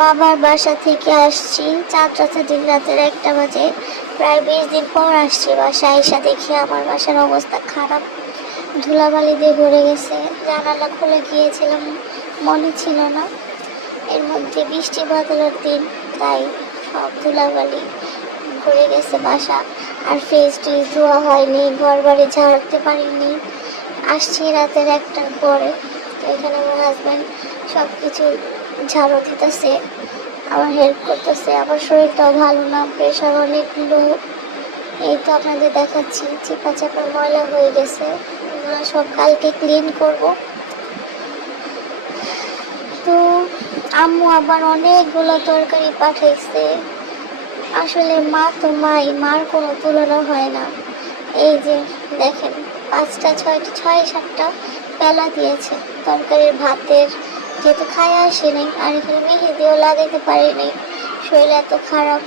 বাবার বাসা থেকে আসছি চাঁদরাতে দিন রাতের 1টা বাজে। প্রায় 20 দিন পর আসছি বাসায়। এসে দেখি আমার বাসার অবস্থা খারাপ, ধুলাবালি দিয়ে ভরে গেছে। জানালা খুলে গিয়েছিলাম, মনে ছিল না। এর মধ্যে বৃষ্টি বাদলের দিন, তাই সব ধুলাবালি ভরে গেছে বাসা। আর ফ্রিজ টিজ ধোয়া হয়নি, ঘর বাড়ি ঝাড়তে পারিনি। আসছি রাতের 1টার পরে। তো এখানে আমার হাজব্যান্ড সব কিছু ঝাড়ু দিতেছে, আমার হেল্প করতেছে। আমার শরীরটাও ভালো না, প্রেশার অনেক লো। এই তো আপনাদের দেখাচ্ছি, চিপা চাপা ময়লা হয়ে গেছে, এগুলো সব কালকে ক্লিন করব। তো আম্মু আবার অনেকগুলো তরকারি পাঠাইছে। আসলে মা তো মাই, মার কোনো তুলনা হয় না। এই যে দেখেন, 5টা 6টা 6-7টা পেলা দিয়েছে তরকারির, ভাতের। যেহেতু খায় আসে নাই, আর এখানে মেহেদিও লাগাইতে পারি নাই, শরীর এত খারাপ।